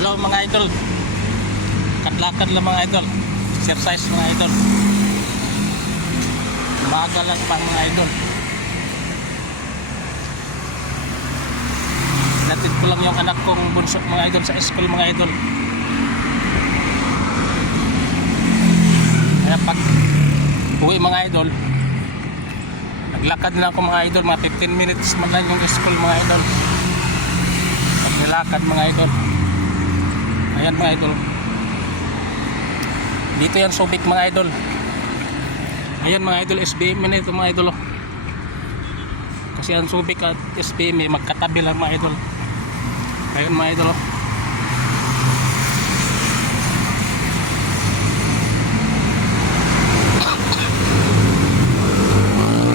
Hello mga idol. Kadlakan lang mga idol. Exercise mga idol. Umaga lang pa mga idol. Natid ko lang yung anak kong bunso mga idol sa school mga idol. Kaya pag uwi mga idol, naglakad na ako mga idol. Mga 15 minutes man lang yung school mga idol. Pag nilakad mga idol. Ayan mga idol. Dito yan Subic mga idol. Ayan mga idol, SBM na ito mga idol. Kasi ang Subic at SBM magkatabi lang mga idol. Ayan mga idol.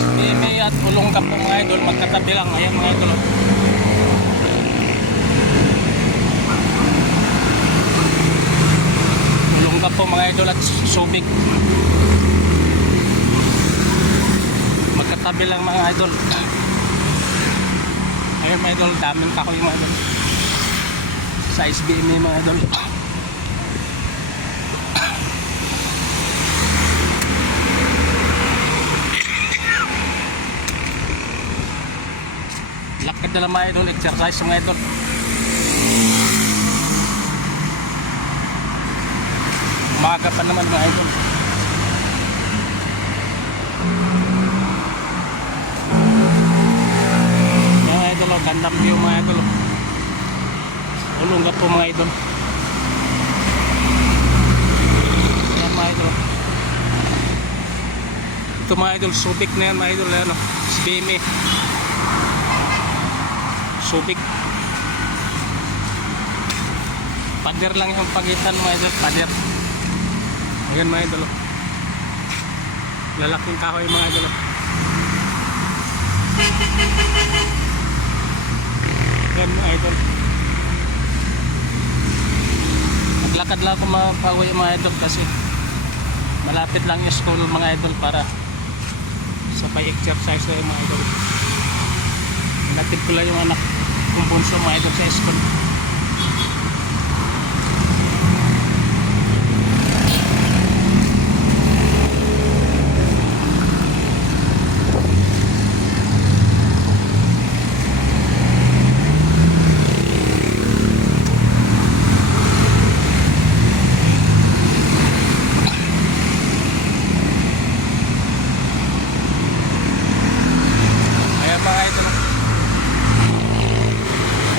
SBM at Olongapo mga idol magkatabi lang. Ayan mga idol. Po mga idol at Subic magkatabi lang mga idol. Ayun mga idol, daming kahoy mga idol sa SBM mga idol. Lakad na lang mga idol, exercise mga idol. Umaga pa naman mga idol. Mga idol, gandang view mga idol. Olongapo mga idol. Yan mga idol. Ito mga idol, Subic na yan mga idol. SBM Subic. Pader lang yung pagitan mga idol, pader. Ayan mga idol. Lalaking kahoy mga idol. Ayan mga idol. Naglakad lang ako pauwi mga idol kasi malapit lang yung school mga idol para sabay exercise na yung mga idol. Nalatid ko lang yung anak kong bunso mga idol sa school.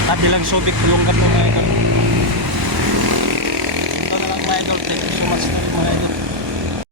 Tabi lang Subic, Olongapo mga idol.